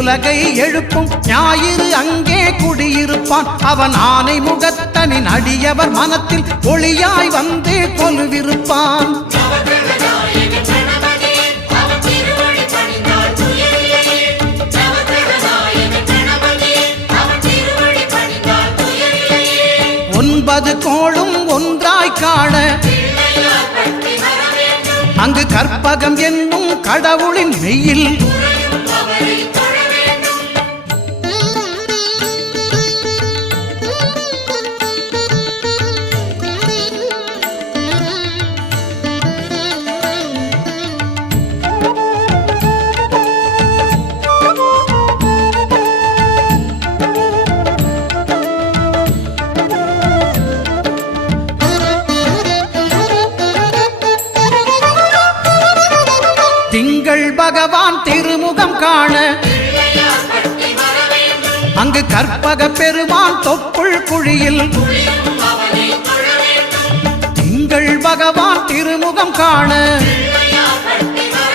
உலகை எழுப்பும் ஞாயிறு அங்கே குடியிருப்பான். அவன் ஆனை முகத்தனின் அடியவர் மனத்தில் ஒளியாய் வந்து கொலுவிருப்பான். ஒன்பது கோளும் ஒன்றாய் காண அங்கு கற்பகம் என்னும் கடவுளின் மெய்யில் திங்கள் பகவான் திருமுகம் காண அங்கு கற்பக பெருமான் தொப்புள் குழியில் திங்கள் பகவான் திருமுகம் காண